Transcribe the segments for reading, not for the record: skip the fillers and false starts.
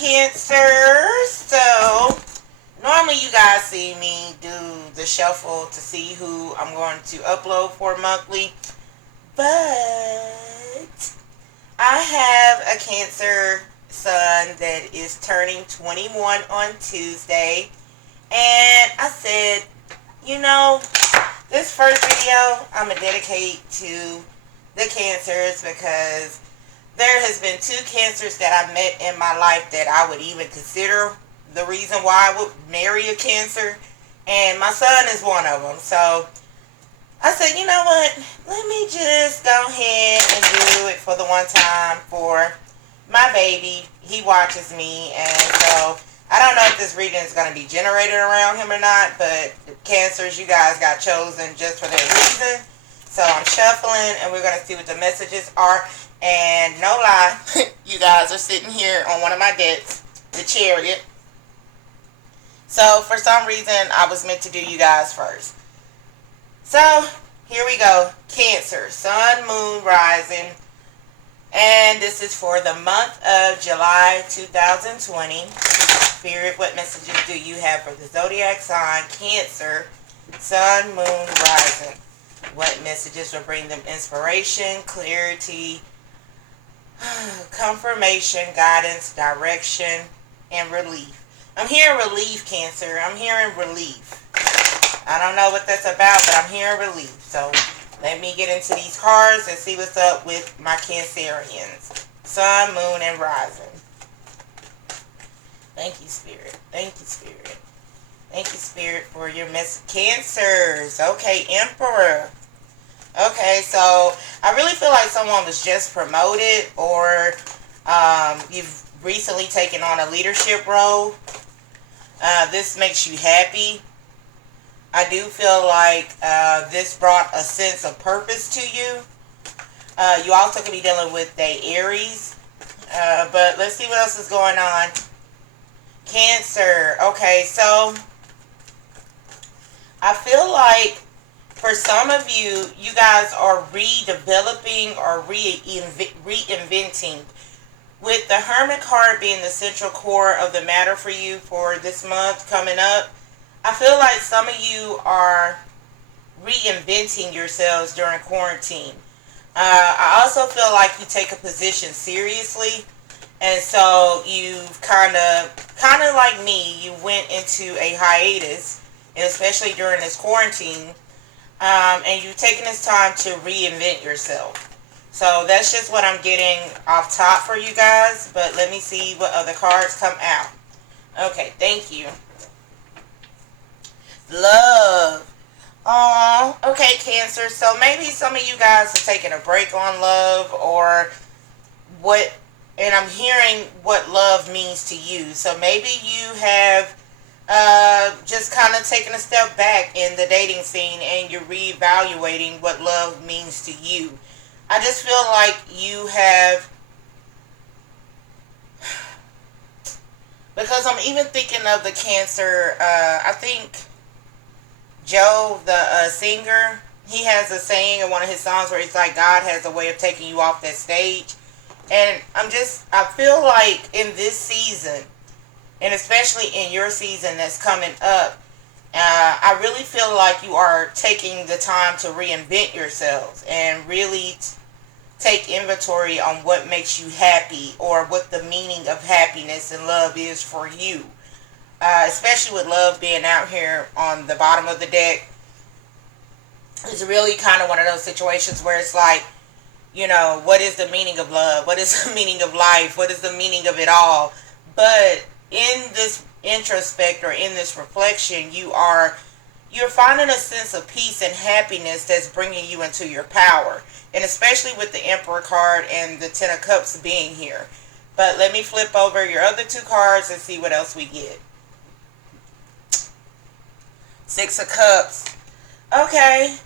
Cancer. So, normally you guys see me do the shuffle to see who I'm going to upload for monthly. But I have a Cancer son that is turning 21 on Tuesday. And I said, this first video I'm going to dedicate to the Cancers because there has been 2 Cancers that I met in my life that I would even consider the reason why I would marry a Cancer. And my son is one of them. So I said, you know what? Let me just go ahead and do it for the one time for my baby. He watches me, and so I don't know if this reading is going to be generated around him or not, but the Cancers, you guys got chosen just for that reason. So I'm shuffling, and we're going to see what the messages are. And no lie, you guys are sitting here on one of my decks, the Chariot. So for some reason, I was meant to do you guys first. So here we go. Cancer, Sun, Moon, Rising. And this is for the month of July 2020. Spirit, what messages do you have for the zodiac sign Cancer, Sun, Moon, Rising? What messages will bring them inspiration, clarity, confirmation, guidance, direction, and relief? I'm hearing relief, Cancer. I'm hearing relief. I don't know what that's about, but I'm hearing relief. So let me get into these cards and see what's up with my Cancerians. Sun, Moon, and Rising. Thank you, Spirit. Thank you, Spirit. Thank you, Spirit, for your message. Cancers. Okay, Emperor. Okay, so I really feel like someone was just promoted, or you've recently taken on a leadership role. This makes you happy. I do feel like this brought a sense of purpose to you. You also could be dealing with the Aries. But let's see what else is going on. Cancer. Okay, so I feel like for some of you, you guys are redeveloping or reinventing. With the Hermit card being the central core of the matter for you for this month coming up, I feel like some of you are reinventing yourselves during quarantine. I also feel like you take a position seriously, and so you've kind of like me, you went into a hiatus, and especially during this quarantine, and you've taken this time to reinvent yourself. So that's just what I'm getting off top for you guys, but let me see what other cards come out. Okay, thank you. Love. Oh, okay, Cancer. So maybe some of you guys are taking a break on love, or what, and I'm hearing what love means to you. So maybe you have just kind of taken a step back in the dating scene and you're reevaluating what love means to you. I just feel like you have, because I'm even thinking of the Cancer, I think Joe, the singer, he has a saying in one of his songs where he's like, God has a way of taking you off that stage. And I feel like in this season, and especially in your season that's coming up, I really feel like you are taking the time to reinvent yourselves and really take inventory on what makes you happy, or what the meaning of happiness and love is for you. Especially with love being out here on the bottom of the deck. It's really kind of one of those situations where it's like, what is the meaning of love? What is the meaning of life? What is the meaning of it all? But in this introspect, or in this reflection, you're finding a sense of peace and happiness that's bringing you into your power. And especially with the Emperor card and the Ten of Cups being here. But let me flip over your other 2 cards and see what else we get. 6 of Cups. Okay.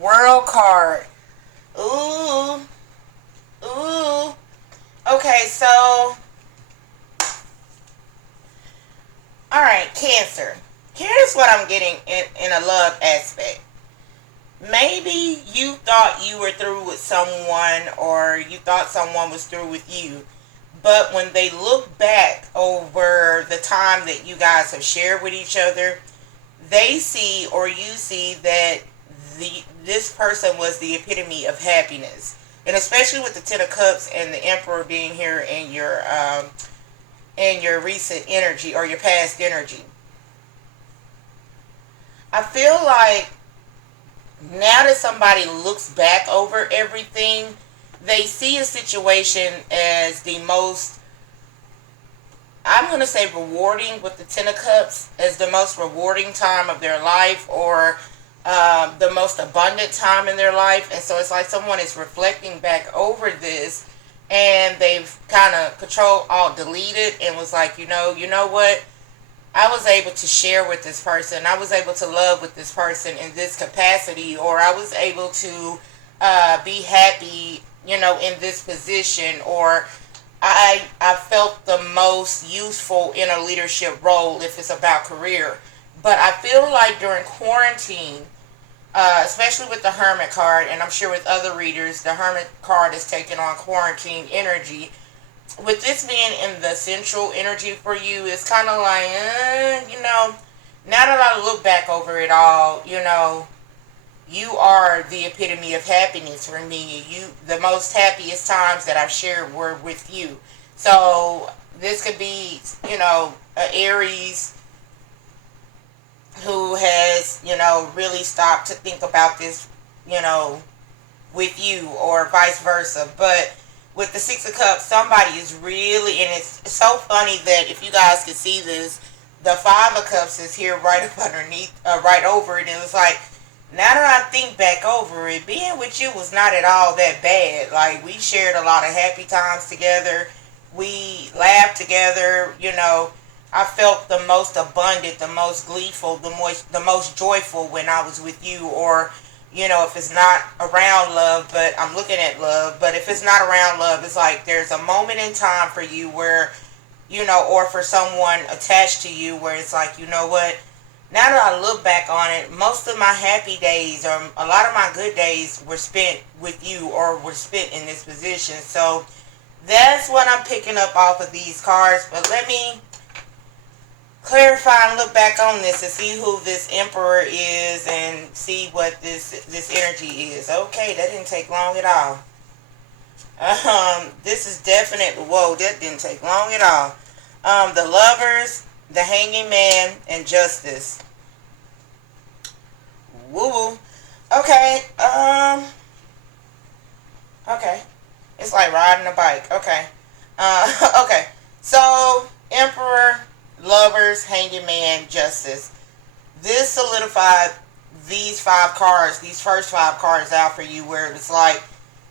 World card. Ooh. Ooh. Okay, so. Alright, Cancer. Here's what I'm getting in a love aspect. Maybe you thought you were through with someone, or you thought someone was through with you. But when they look back over the time that you guys have shared with each other, they see, or you see, that this person was the epitome of happiness. And especially with the Ten of Cups and the Emperor being here in your recent energy or your past energy. I feel like now that somebody looks back over everything, they see a situation as the most, I'm going to say, rewarding with the Ten of Cups, as the most rewarding time of their life, or the most abundant time in their life. And so it's like someone is reflecting back over this, and they've kind of control alt deleted and was like, you know what? I was able to share with this person. I was able to love with this person in this capacity, or I was able to be happy, in this position, or I felt the most useful in a leadership role if it's about career. But I feel like during quarantine, especially with the Hermit card, and I'm sure with other readers, the Hermit card is taking on quarantine energy. With this being in the central energy for you, it's kind of like, now that I look back over it all, you are the epitome of happiness for me. The most happiest times that I've shared were with you. So this could be, an Aries who has, really stopped to think about this, with you, or vice versa. But with the Six of Cups, somebody is really, and it's so funny that if you guys could see this, the Five of Cups is here right up underneath, right over it, and it's like, now that I think back over it, being with you was not at all that bad. Like, we shared a lot of happy times together. We laughed together, I felt the most abundant, the most gleeful, the most joyful when I was with you. Or, if it's not around love, but I'm looking at love, but if it's not around love, it's like there's a moment in time for you where, or for someone attached to you, where it's like, you know what, now that I look back on it, most of my happy days, or a lot of my good days, were spent with you, or were spent in this position. So that's what I'm picking up off of these cards. But let me clarify and look back on this to see who this Emperor is and see what this energy is. Okay, that didn't take long at all. This is definitely, whoa, that didn't take long at all. The Lovers, the Hanging Man, and Justice. Woo. Okay. Okay. It's like riding a bike. Okay. Okay. So, Emperor, Lovers, Hanging Man, Justice. This solidified these first five cards out for you, where it's like,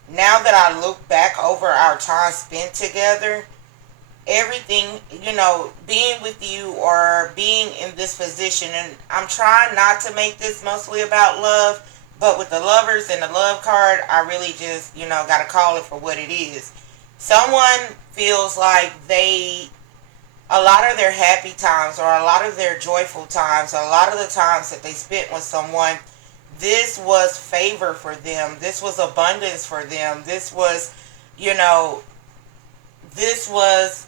now that I look back over our time spent together, everything, being with you or being in this position, and I'm trying not to make this mostly about love, but with the Lovers and the Love card, I really just, got to call it for what it is. Someone feels like a lot of their happy times, or a lot of their joyful times, or a lot of the times that they spent with someone, this was favor for them. This was abundance for them. This was, this was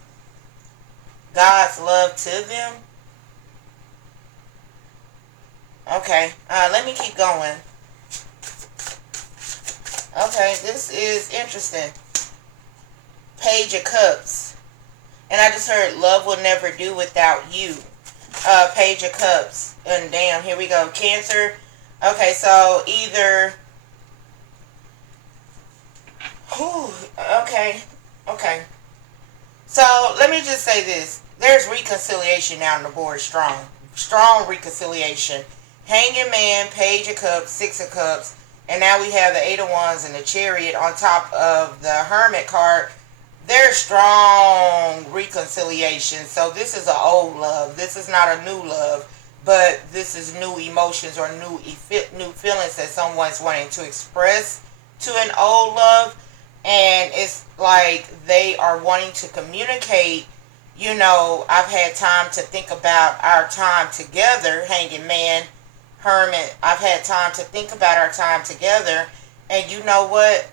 God's love to them. Okay, let me keep going. Okay, this is interesting. Page of Cups. And I just heard love will never do without you. Page of Cups. And damn, here we go. Cancer. Okay, so either... Whew, okay. So, let me just say this. There's reconciliation now on the board, strong. Strong reconciliation. Hanging Man, Page of Cups, Six of Cups, and now we have the Eight of Wands and the Chariot on top of the Hermit card. There's strong reconciliation. So this is an old love. This is not a new love, but this is new emotions or new feelings that someone's wanting to express to an old love. And it's like they are wanting to communicate, I've had time to think about our time together, Hanging Man, Hermit. I've had time to think about our time together. And you know what?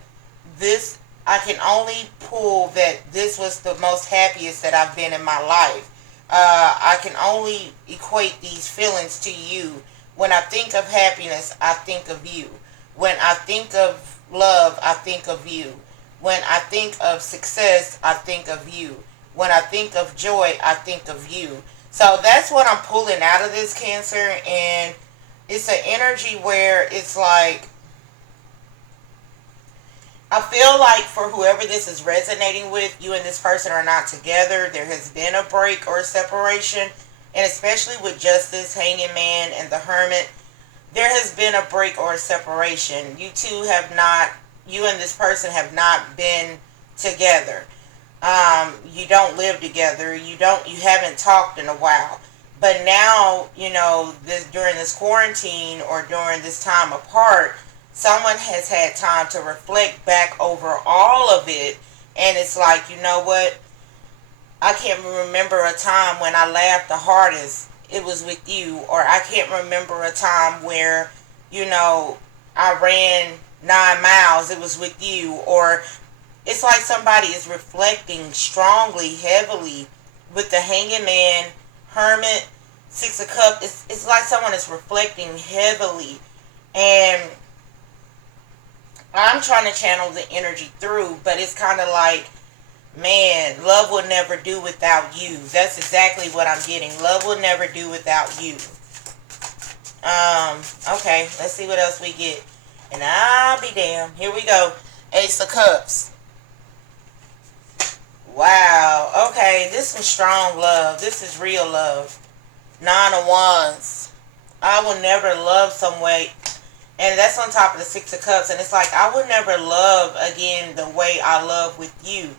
This I can only pull that this was the most happiest that I've been in my life. I can only equate these feelings to you. When I think of happiness, I think of you. When I think of love, I think of you. When I think of success, I think of you. When I think of joy, I think of you. So that's what I'm pulling out of this, Cancer. And it's an energy where it's like, I feel like for whoever this is resonating with, you and this person are not together. There has been a break or a separation. And especially with Justice, Hanging Man, and the Hermit, there has been a break or a separation. You two have not, you and this person have not been together. You don't live together. You haven't talked in a while. But now, during this quarantine or during this time apart, someone has had time to reflect back over all of it. And it's like, you know what? I can't remember a time when I laughed the hardest. It was with you. Or I can't remember a time where, I ran 9 miles. It was with you. Or it's like somebody is reflecting strongly, heavily with the Hanging Man, Hermit, Six of Cups. It's like someone is reflecting heavily. And I'm trying to channel the energy through, but it's kind of like, man, love will never do without you. That's exactly what I'm getting. Love will never do without you. Okay, let's see what else we get. And I'll be damned. Here we go. Ace of Cups. Wow. Okay, this is strong love. This is real love. Nine of Wands. I will never love some way. And that's on top of the Six of Cups. And it's like, I will never love again the way I love with you.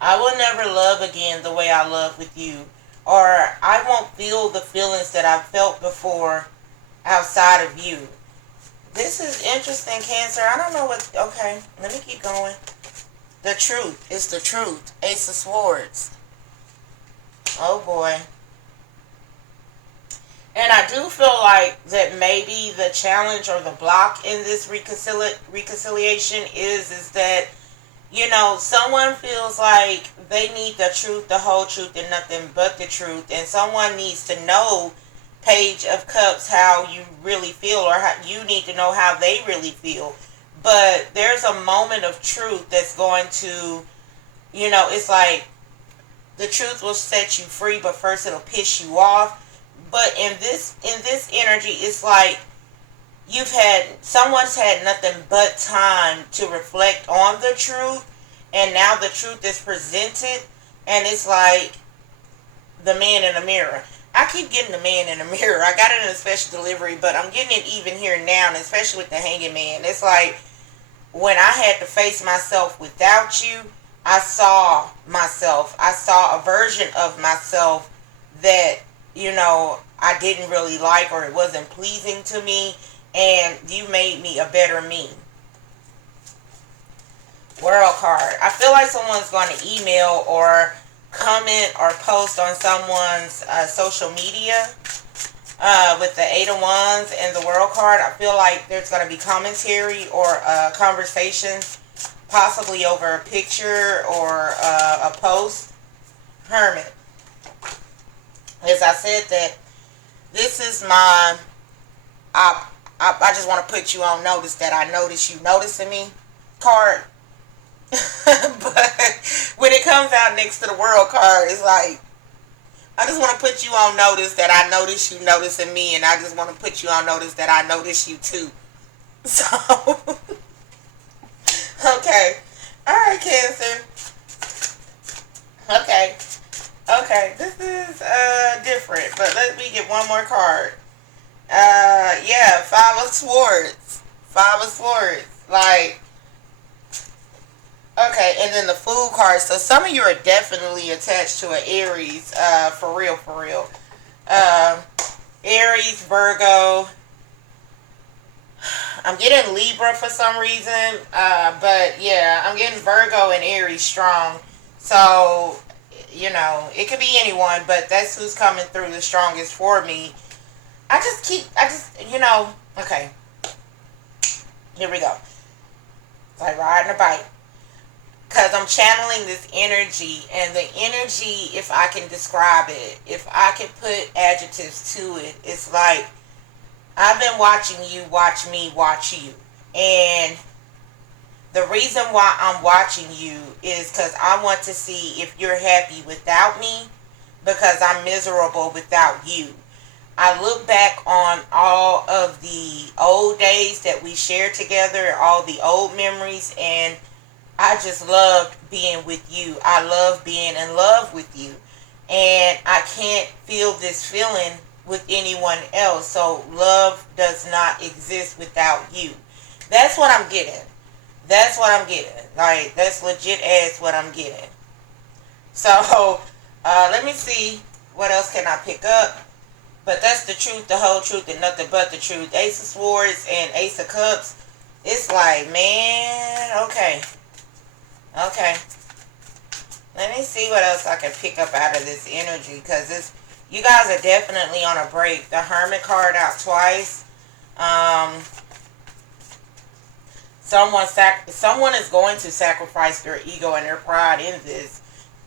I will never love again the way I love with you. Or I won't feel the feelings that I've felt before outside of you. This is interesting, Cancer. I don't know what... Okay, let me keep going. The truth. It's the truth. Ace of Swords. Oh, boy. And I do feel like that maybe the challenge or the block in this reconciliation is that, someone feels like they need the truth, the whole truth, and nothing but the truth. And someone needs to know, Page of Cups, how you really feel, or how you need to know how they really feel. But there's a moment of truth that's going to, it's like the truth will set you free, but first it'll piss you off. But in this energy, it's like someone's had nothing but time to reflect on the truth, and now the truth is presented, and it's like the man in the mirror. I keep getting the man in the mirror. I got it in a special delivery, but I'm getting it even here now, and especially with the Hanging Man. It's like when I had to face myself without you, I saw myself. I saw a version of myself that, I didn't really like, or it wasn't pleasing to me, and you made me a better me. World card. I feel like someone's going to email or comment or post on someone's social media with the Eight of Wands and the World card. I feel like there's going to be commentary or conversations, possibly over a picture or a post. Hermit. As I said, that this is my, I just want to put you on notice that I notice you noticing me card. But when it comes out next to the World card, it's like, I just want to put you on notice that I notice you noticing me, and I just want to put you on notice that I notice you too. So, okay. Alright, Cancer. Okay, this is different, but let me get one more card. Yeah, Five of Swords. Like, okay, and then the Fool card. So some of you are definitely attached to an Aries, for real. Aries, Virgo. I'm getting Libra for some reason, but yeah, I'm getting Virgo and Aries strong. So, it could be anyone, but that's who's coming through the strongest for me. Okay. Here we go. It's like riding a bike. because I'm channeling this energy, and the energy, if I can describe it, if I can put adjectives to it, it's like I've been watching you watch me watch you. And the reason why I'm watching you is because I want to see if you're happy without me, because I'm miserable without you. I look back on all of the old days that we shared together, all the old memories, and I just loved being with you. I love being in love with you. And I can't feel this feeling with anyone else. So love does not exist without you. That's what I'm getting. That's what I'm getting. Like, that's legit as what I'm getting. So, let me see what else can I pick up. But that's the truth, the whole truth, and nothing but the truth. Ace of Swords and Ace of Cups. It's like, man, okay. Okay. Let me see what else I can pick up out of this energy. Because you guys are definitely on a break. The Hermit card out twice. Someone is going to sacrifice their ego and their pride in this.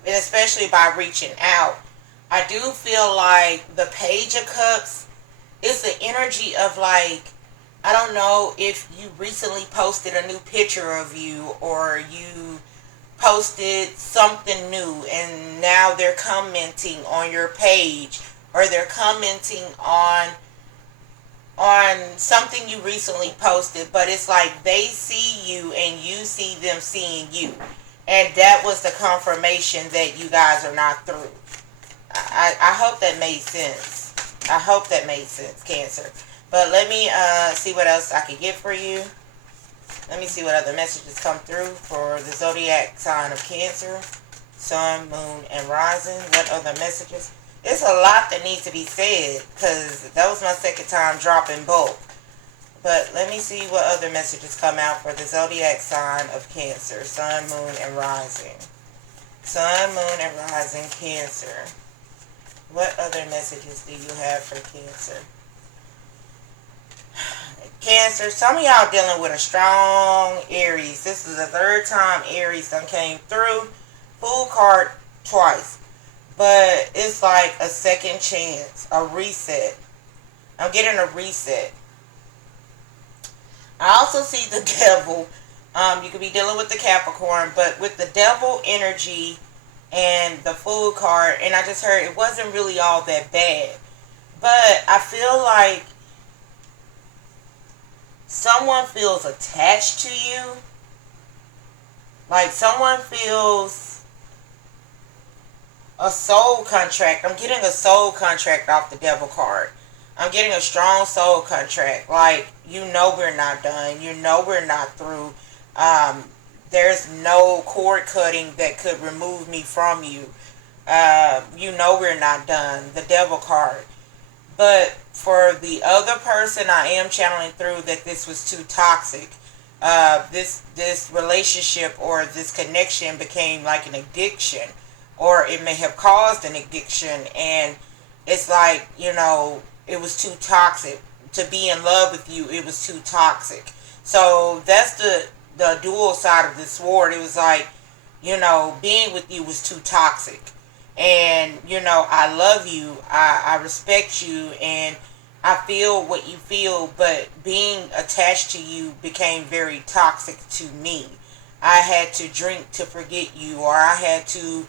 And especially by reaching out. I do feel like the Page of Cups is the energy of, like, I don't know if you recently posted a new picture of you, or you posted something new and now they're commenting on your page, or they're commenting on something you recently posted, but it's like they see you and you see them seeing you. And that was the confirmation that you guys are not through. I hope that made sense. I hope that made sense, Cancer. But let me see what else I can get for you. Let me see what other messages come through for the zodiac sign of Cancer. Sun, Moon, and Rising. What other messages? It's a lot that needs to be said, because that was my second time dropping bulk. But let me see what other messages come out for the zodiac sign of Cancer. Sun, Moon, and Rising. Sun, Moon, and Rising, Cancer. What other messages do you have for Cancer? Cancer, some of y'all dealing with a strong Aries. This is the third time Aries done came through. Fool card twice. But it's like a second chance. A reset. I'm getting a reset. I also see the devil. You could be dealing with the Capricorn. But with the devil energy and the Fool card, and I just heard it wasn't really all that bad. But I feel like someone feels attached to you. Like someone feels a soul contract. I'm getting a soul contract off the devil card. I'm getting a strong soul contract. Like, you know we're not done. You know we're not through. There's no cord cutting that could remove me from you. You know we're not done. The devil card. But for the other person, I am channeling through that this was too toxic. This relationship or this connection became like an addiction. Or it may have caused an addiction. And it's like, you know, it was too toxic. To be in love with you, it was too toxic. So that's the dual side of the sword. It was like, you know, being with you was too toxic. And, you know, I love you, I respect you, and I feel what you feel, but being attached to you became very toxic to me. I had to drink to forget you, or I had to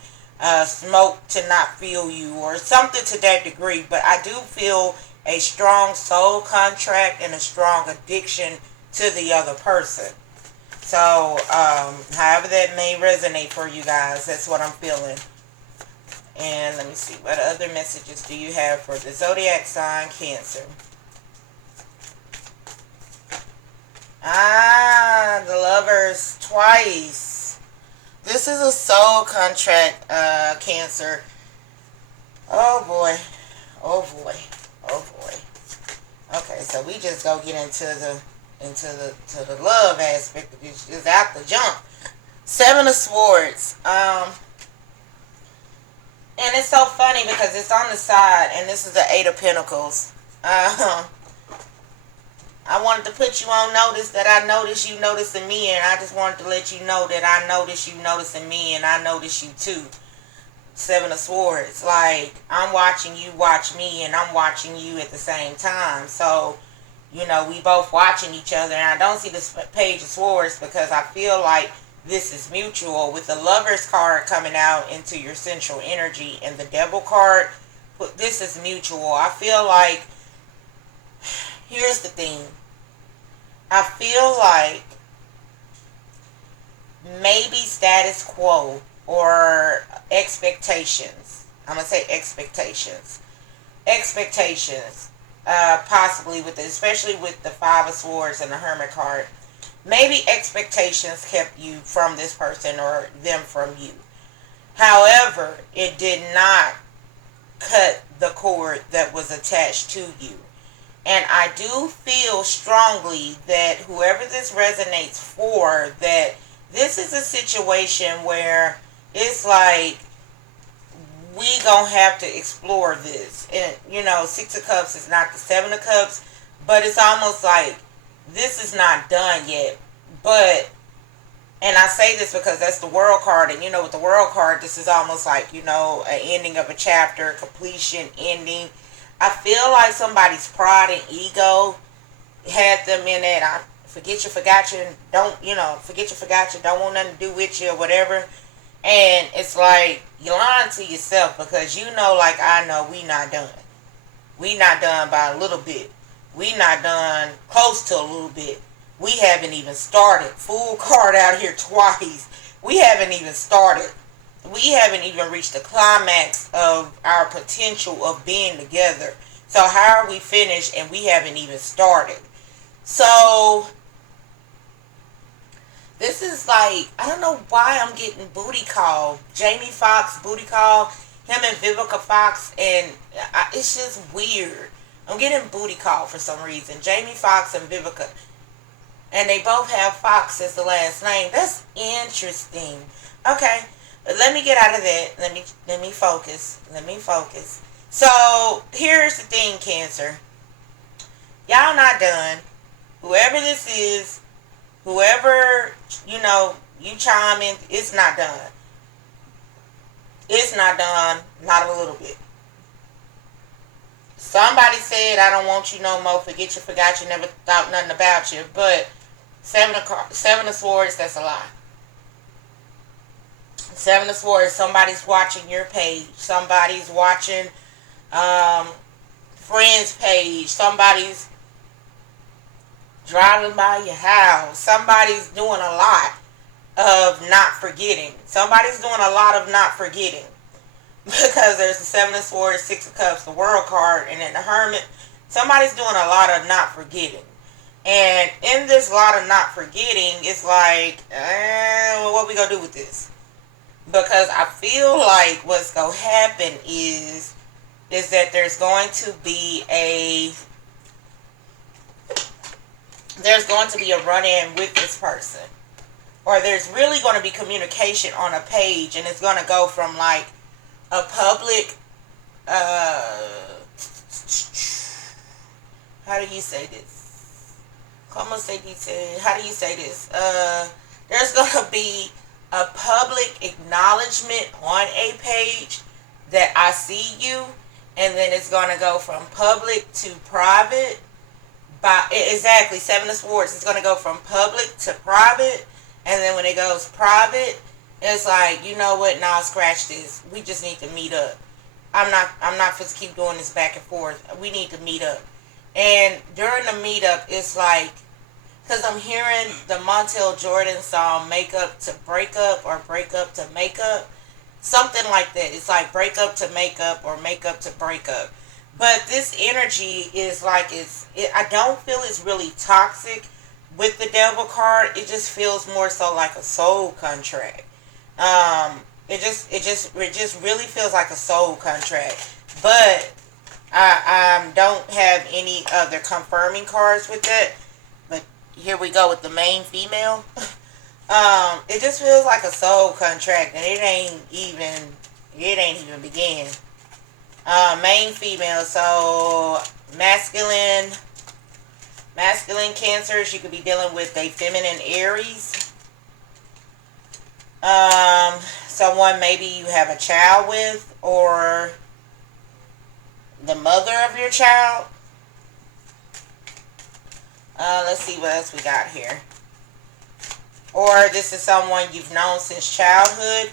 smoke to not feel you, or something to that degree. But I do feel a strong soul contract and a strong addiction to the other person. So, however that may resonate for you guys, that's what I'm feeling. And let me see, what other messages do you have for the zodiac sign Cancer? The Lovers twice. This is a soul contract, Cancer. Oh boy. Oh boy. Oh boy. Okay, so we just go get into the love aspect of this. Just out the jump. Seven of Swords. And it's so funny because it's on the side, and this is the Eight of Pentacles. I wanted to put you on notice that I noticed you noticing me, and I just wanted to let you know that I noticed you noticing me, and I noticed you too. Seven of Swords. Like, I'm watching you watch me, and I'm watching you at the same time. So, you know, we both watching each other, and I don't see this Page of Swords because I feel like this is mutual. With the Lover's card coming out into your central energy and the Devil card, this is mutual. I feel like, here's the thing. I feel like maybe status quo or expectations. I'm going to say expectations. Expectations. Possibly with especially with the Five of Swords and the Hermit card. Maybe expectations kept you from this person or them from you. However, it did not cut the cord that was attached to you. And I do feel strongly that whoever this resonates for, that this is a situation where it's like, we gonna have to explore this. And, you know, Six of Cups is not the Seven of Cups, but it's almost like this is not done yet. But, and I say this because that's the World card, and you know, with the World card, this is almost like, you know, an ending of a chapter, completion, ending. I feel like somebody's pride and ego had them in that I forget you, forgot you, don't, you know, forget you, forgot you, don't want nothing to do with you or whatever. And it's like, you're lying to yourself because you know, like I know, we not done. We not done by a little bit. We not done close to a little bit. We haven't even started. Fool card out here twice. We haven't even started. We haven't even reached the climax of our potential of being together. So how are we finished and we haven't even started? So this is like, I don't know why I'm getting booty call. Jamie Foxx booty call. Him and Vivica Fox. And it's just weird. I'm getting booty call for some reason. Jamie Foxx and Vivica. And they both have Fox as the last name. That's interesting. Okay. Let me get out of that. Let me focus. Let me focus. So, here's the thing, Cancer. Y'all not done. Whoever this is, whoever, you know, you chime in, it's not done. It's not done. Not a little bit. Somebody said, I don't want you no more. Forget you, forgot you, never thought nothing about you. But Seven of Swords, that's a lie. Seven of Swords, somebody's watching your page. Somebody's watching friend's page. Somebody's driving by your house. Somebody's doing a lot of not forgetting. Somebody's doing a lot of not forgetting. Because there's the Seven of Swords, Six of Cups, the World card, and then the Hermit. Somebody's doing a lot of not forgetting. And in this lot of not forgetting, it's like, well, what we gonna do with this? Because I feel like what's going to happen is that there's going to be a run-in with this person. Or there's really going to be communication on a page, and it's going to go from like a public, how do you say this? Como se dice? How do you say this? There's going to be a public acknowledgement on a page that I see you, and then it's going to go from public to private. Exactly, Seven of Swords. It's going to go from public to private, and then when it goes private, it's like, you know what? Nah, scratch this. We just need to meet up. I'm not supposed to keep doing this back and forth. We need to meet up. And during the meetup, it's like, because I'm hearing the Montel Jordan song, Make Up to Break Up, or Break Up to Make Up. Something like that. It's like break up to make up, or make up to break up. But this energy is like, I don't feel it's really toxic with the Devil card. It just feels more so like a soul contract. It just really feels like a soul contract. But I don't have any other confirming cards with that. Here we go with the main female. It just feels like a soul contract, and it ain't even began. Main female, so masculine, Masculine Cancers, you could be dealing with a feminine Aries. Someone maybe you have a child with, or the mother of your child. Let's see what else we got here. Or this is someone you've known since childhood.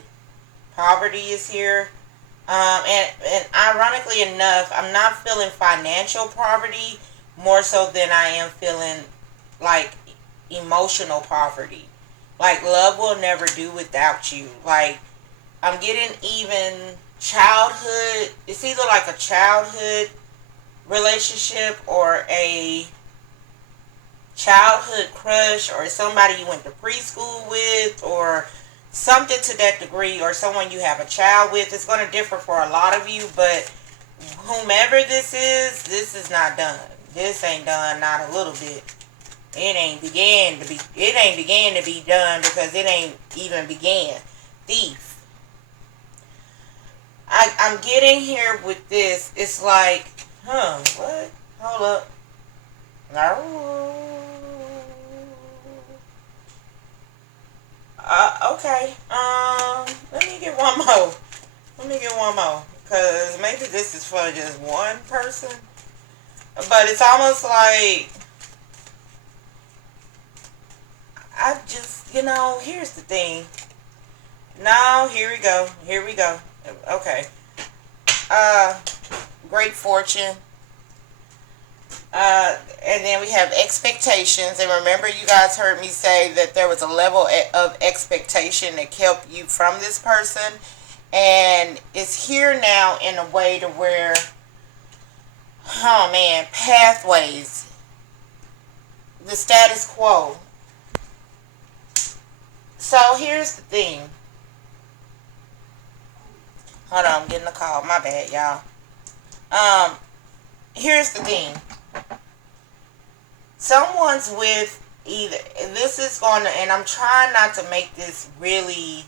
Poverty is here. And ironically enough, I'm not feeling financial poverty more so than I am feeling like emotional poverty. Like love will never do without you. Like I'm getting even childhood. It's either like a childhood relationship or a childhood crush or somebody you went to preschool with or something to that degree, or someone you have a child with. It's going to differ for a lot of you, but whomever this is not done. This ain't done, not a little bit. It ain't began to be done because it ain't even began. Thief. I'm getting here with this. It's like, what? Hold up. No. Okay. Let me get one more. Because maybe this is for just one person. But it's almost like, I just, here's the thing. No, here we go. Okay. Great fortune. And then we have expectations. And remember, you guys heard me say that there was a level of expectation that kept you from this person. And it's here now in a way to where, oh man, pathways. The status quo. So here's the thing. Hold on, I'm getting a call. My bad, y'all. Here's the thing. Someone's with either, this is going to, and I'm trying not to make this really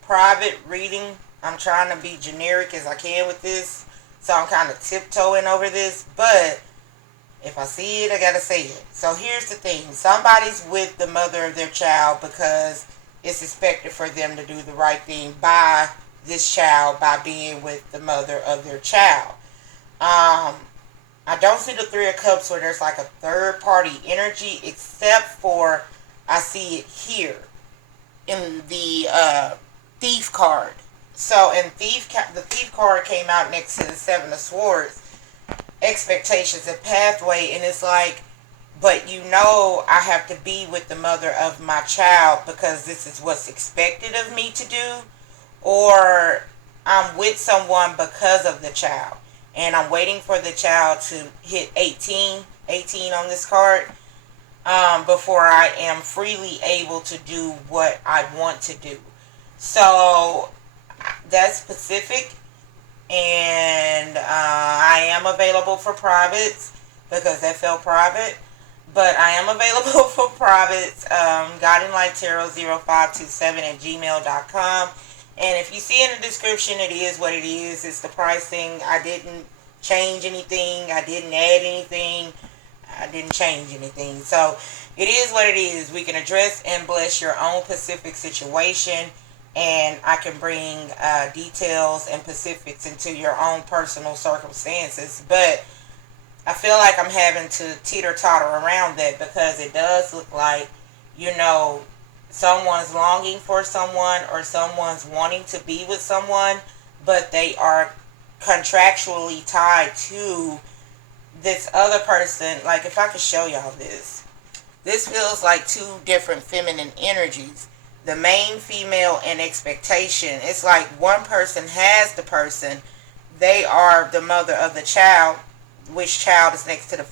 private reading. I'm trying to be generic as I can with this. So I'm kind of tiptoeing over this. But if I see it, I got to say it. So here's the thing. Somebody's with the mother of their child because it's expected for them to do the right thing by this child by being with the mother of their child. I don't see the Three of Cups where there's like a third party energy, except for I see it here in the Thief card. So in the Thief card came out next to the Seven of Swords, expectations and pathway, and it's like, but I have to be with the mother of my child because this is what's expected of me to do, or I'm with someone because of the child. And I'm waiting for the child to hit 18 on this card, before I am freely able to do what I want to do. So that's specific, and I am available for privates because that felt private. But I am available for privates. Guidinglight Tarot 0527 at gmail.com. And if you see in the description, it is what it is. It's the pricing. I didn't change anything. I didn't add anything. I didn't change anything. So it is what it is. We can address and bless your own specific situation. And I can bring details and specifics into your own personal circumstances. But I feel like I'm having to teeter-totter around that because it does look like, someone's longing for someone or someone's wanting to be with someone, but they are contractually tied to this other person. Like, if I could show y'all this. This feels like two different feminine energies. The main female and expectation. It's like one person has the person. They are the mother of the child, which child is next to the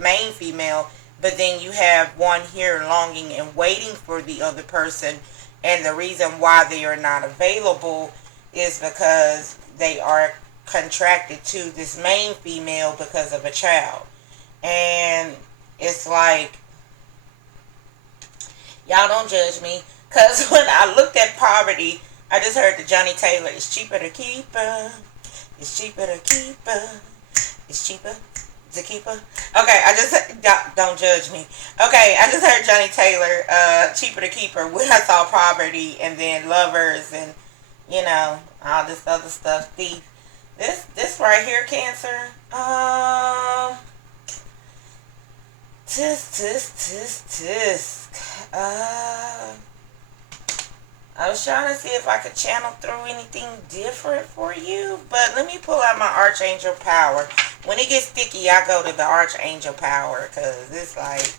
main female. But then you have one here longing and waiting for the other person. And the reason why they are not available is because they are contracted to this main female because of a child. And it's like, y'all don't judge me. Because when I looked at poverty, I just heard the Johnny Taylor, it's cheaper to keep her. It's cheaper to keep her. It's cheaper. Zakipa? Okay, I just don't judge me. Okay, I just heard Johnny Taylor, cheaper to keep her when I saw poverty, and then lovers, and all this other stuff. Thief. This right here, Cancer. Tisk. I was trying to see if I could channel through anything different for you, but let me pull out my Archangel Power. When it gets sticky, I go to the Archangel Power, because it's like,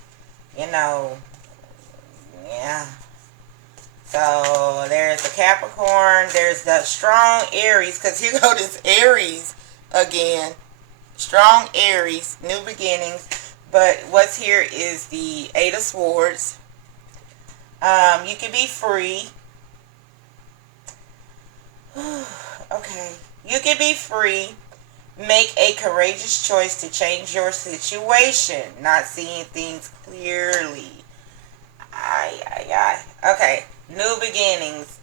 yeah. So there's the Capricorn, there's the strong Aries, because here go this Aries again. Strong Aries, new beginnings. But what's here is the Eight of Swords. You can be free. Okay. You can be free. Make a courageous choice to change your situation. Not seeing things clearly. Okay. New beginnings.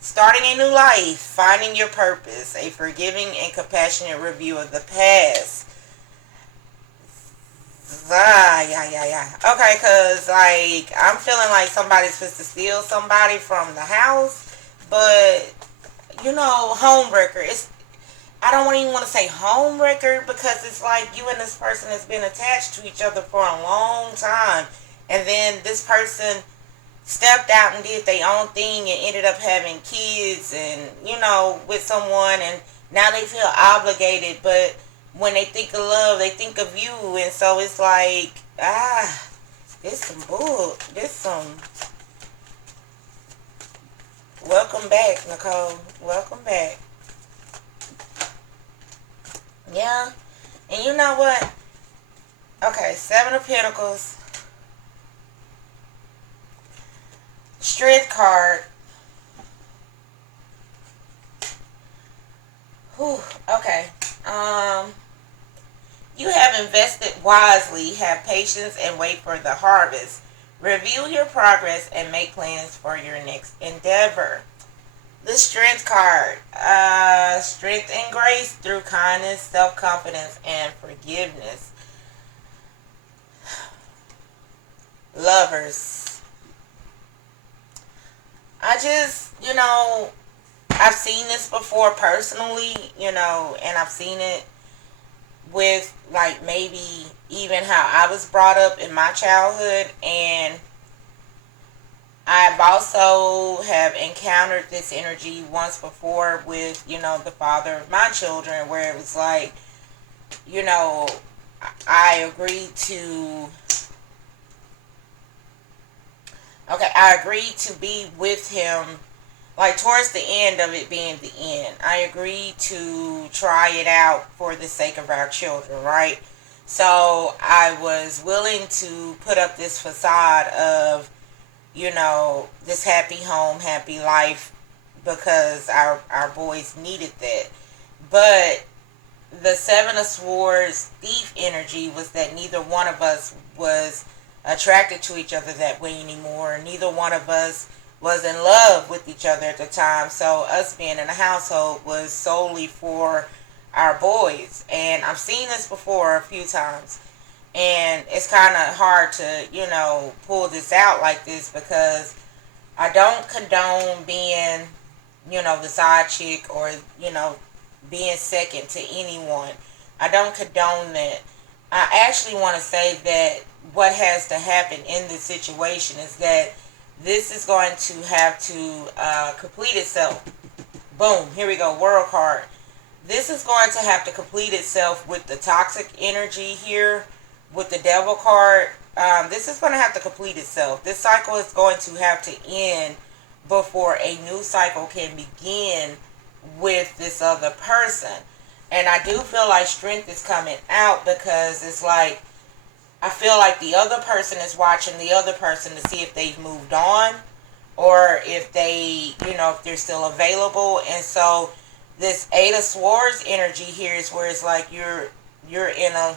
Starting a new life. Finding your purpose. A forgiving and compassionate review of the past. Okay, because, like, I'm feeling like somebody's supposed to steal somebody from the house. But, homewrecker. I don't even want to say homewrecker, because it's like you and this person has been attached to each other for a long time. And then this person stepped out and did their own thing and ended up having kids and, with someone. And now they feel obligated. But when they think of love, they think of you. And so it's like, this some bull. This some... Welcome back, Nicole. Welcome back. Yeah. And you know what? Okay, Seven of Pentacles. Strength card. Whew, okay. You have invested wisely, have patience, and wait for the harvest. Review your progress and make plans for your next endeavor. The Strength card. Strength and grace through kindness, self-confidence, and forgiveness. Lovers. I just, I've seen this before personally, and I've seen it with, like, maybe even how I was brought up in my childhood, and I've also have encountered this energy once before with, the father of my children, where it was like, I agreed to be with him, like, towards the end of it being the end. I agreed to try it out for the sake of our children, right? So I was willing to put up this facade of, this happy home, happy life, because our boys needed that. But the Seven of Swords thief energy was that neither one of us was attracted to each other that way anymore. Neither one of us was in love with each other at the time. So us being in a household was solely for our boys. And I've seen this before a few times. And it's kind of hard to, pull this out like this, because I don't condone being, the side chick or, being second to anyone. I don't condone that. I actually want to say that what has to happen in this situation is that this is going to have to complete itself. Boom, here we go, World card. This is going to have to complete itself with the toxic energy here, with the Devil card. This is going to have to complete itself. This cycle is going to have to end before a new cycle can begin with this other person. And I do feel like strength is coming out, because it's like, I feel like the other person is watching the other person to see if they've moved on, or if they, if they're still available. And so this Eight of Swords energy here is where it's like you're in a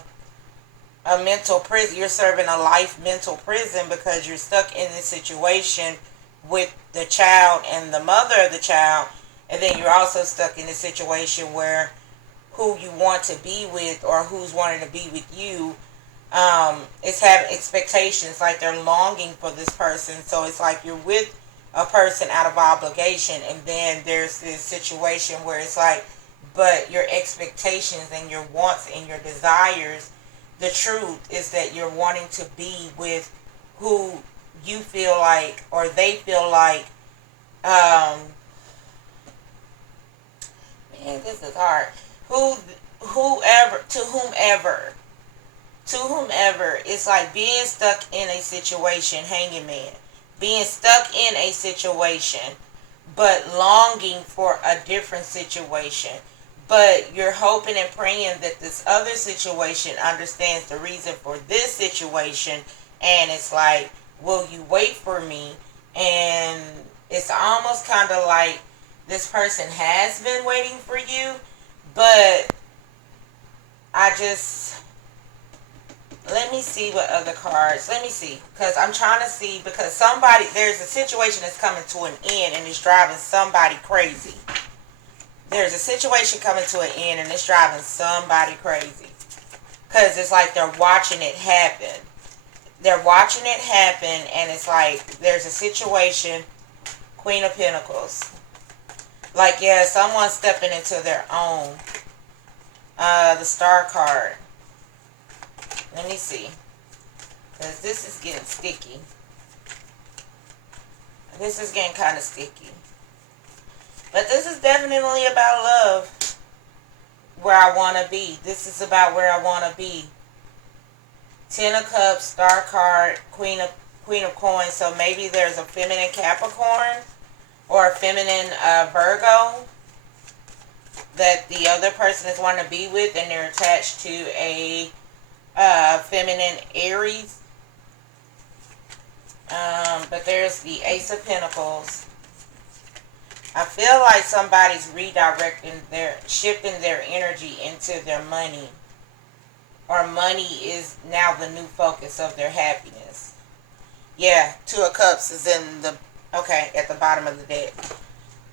mental prison. You're serving a life mental prison, because you're stuck in this situation with the child and the mother of the child. And then you're also stuck in a situation where who you want to be with or who's wanting to be with you is having expectations, like they're longing for this person. So it's like you're with a person out of obligation, and then there's this situation where it's like, but your expectations and your wants and your desires, the truth is that you're wanting to be with who you feel like, or they feel like, man, this is hard. Whoever, to whomever, it's like being stuck in a situation, hanging man, being stuck in a situation, but longing for a different situation. But you're hoping and praying that this other situation understands the reason for this situation. And it's like, will you wait for me? And it's almost kind of like this person has been waiting for you. But I just, let me see what other cards. Let me see. Because I'm trying to see. Because somebody, there's a situation that's coming to an end and it's driving somebody crazy. There's a situation coming to an end and it's driving somebody crazy. Because it's like they're watching it happen. They're watching it happen, and it's like there's a situation, Queen of Pentacles. Like, yeah, someone's stepping into their own. The Star card. Let me see. Because this is getting sticky. This is getting kind of sticky. But this is definitely about love. Where I want to be. This is about where I want to be. Ten of Cups, Star card, Queen of Coins. So maybe there's a feminine Capricorn or a feminine Virgo that the other person is wanting to be with, and they're attached to a feminine Aries. But there's the Ace of Pentacles. I feel like somebody's shifting their energy into their money. Or money is now the new focus of their happiness. Yeah, Two of Cups is in the, okay, at the bottom of the deck.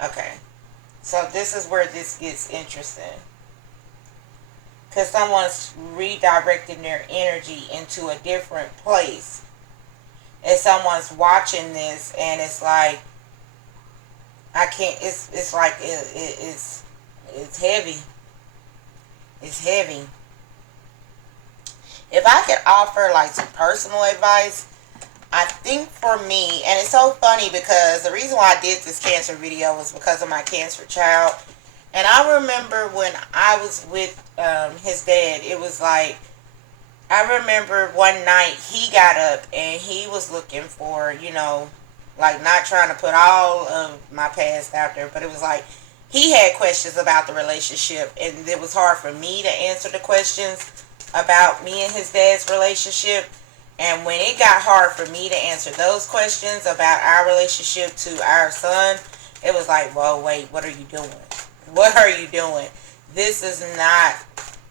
Okay. So this is where this gets interesting. Because someone's redirecting their energy into a different place. And someone's watching this, and it's like, I can't, it's like, it's heavy. It's heavy. If I could offer like some personal advice, I think for me, and it's so funny because the reason why I did this cancer video was because of my cancer child. And I remember when I was with his dad, it was like, I remember one night he got up and he was looking for, you know, like not trying to put all of my past out there, but it was like he had questions about the relationship, and it was hard for me to answer the questions about me and his dad's relationship. And when it got hard for me to answer those questions about our relationship to our son, it was like, whoa, wait, what are you doing? What are you doing? This is not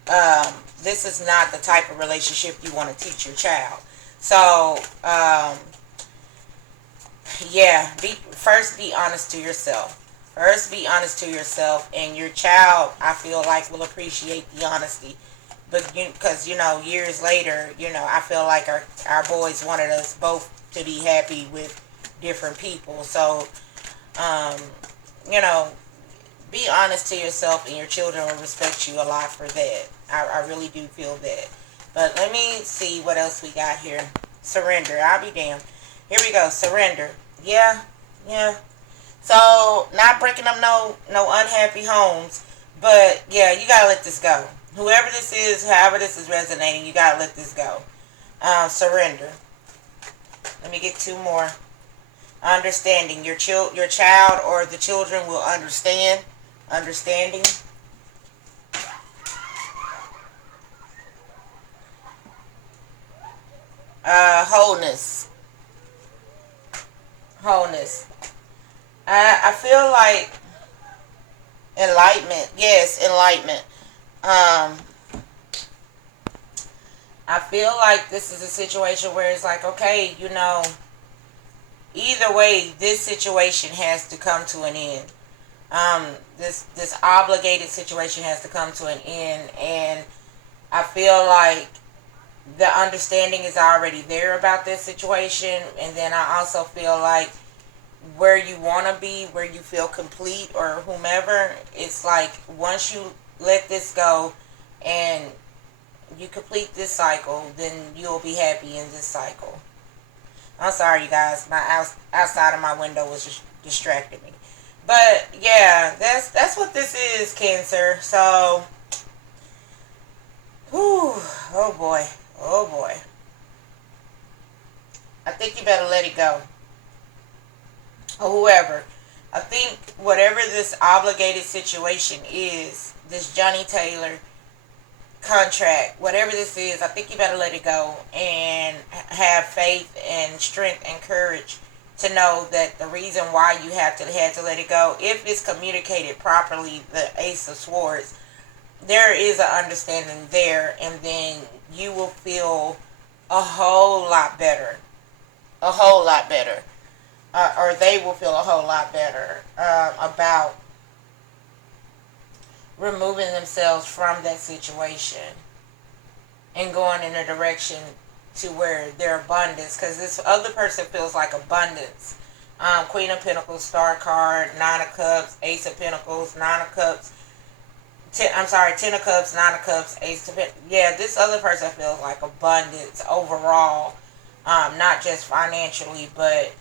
the type of relationship you want to teach your child. So, yeah, first be honest to yourself. First be honest to yourself, and your child, I feel like, will appreciate the honesty. But because, you know, years later, you know, I feel like our boys wanted us both to be happy with different people. So, you know, be honest to yourself, and your children will respect you a lot for that. I really do feel that. But let me see what else we got here. Surrender. I'll be damned. Here we go. Surrender. Yeah. So, not breaking up no unhappy homes. But, yeah, you got to let this go. Whoever this is, however this is resonating, you got to let this go. Surrender. Let me get two more. Understanding. Your child or the children will understand. Understanding. Wholeness. Wholeness. I feel like enlightenment. Yes, enlightenment. I feel like this is a situation where it's like, okay, you know, either way, this situation has to come to an end. This obligated situation has to come to an end, and I feel like the understanding is already there about this situation. And then I also feel like where you want to be, where you feel complete or whomever, it's like once you let this go and you complete this cycle, then you'll be happy in this cycle. I'm sorry, you guys. My outside of my window was just distracting me. But yeah, that's what this is, Cancer. So, whew, oh boy, oh boy. I think you better let it go. Or whoever. I think whatever this obligated situation is, this Johnny Taylor contract, whatever this is, I think you better let it go and have faith and strength and courage to know that the reason why you had to let it go, if it's communicated properly, the Ace of Swords, there is an understanding there, and then you will feel a whole lot better, a whole lot better, or they will feel a whole lot better about removing themselves from that situation and going in a direction to where their abundance, because this other person feels like abundance. Queen of Pentacles, Star card, Nine of Cups, Ace of Pentacles, Nine of Cups. Ten of Cups, Nine of Cups, Ace of Pentacles. Yeah, this other person feels like abundance overall. Not just financially, but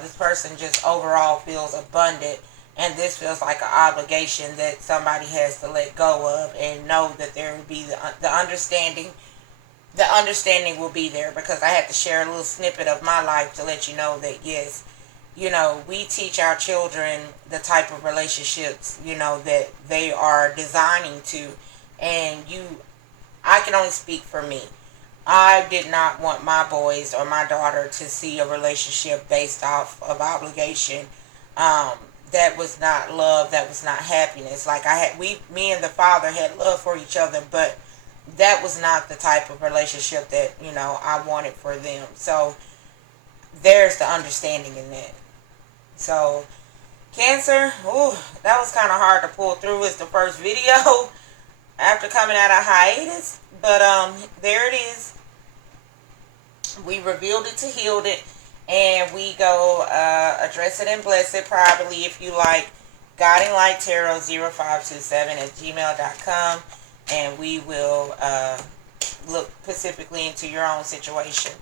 this person just overall feels abundant. And this feels like an obligation that somebody has to let go of and know that there will be the understanding. The understanding will be there, because I had to share a little snippet of my life to let you know that, yes, we teach our children the type of relationships, that they are designing to. And I can only speak for me. I did not want my boys or my daughter to see a relationship based off of obligation. That was not love. That was not happiness. Like me and the father had love for each other, but that was not the type of relationship that, I wanted for them. So there's the understanding in that. So Cancer, ooh, that was kind of hard to pull through as the first video after coming out of hiatus. But there it is. We revealed it to healed it. And we go address it and bless it privately if you like. Guidinglight Tarot 0527 at gmail.com. And we will look specifically into your own situation.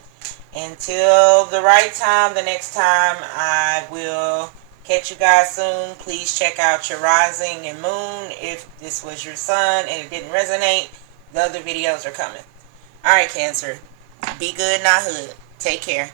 Until the right time, the next time, I will catch you guys soon. Please check out your rising and moon. If this was your sun and it didn't resonate, the other videos are coming. Alright, Cancer. Be good, not hood. Take care.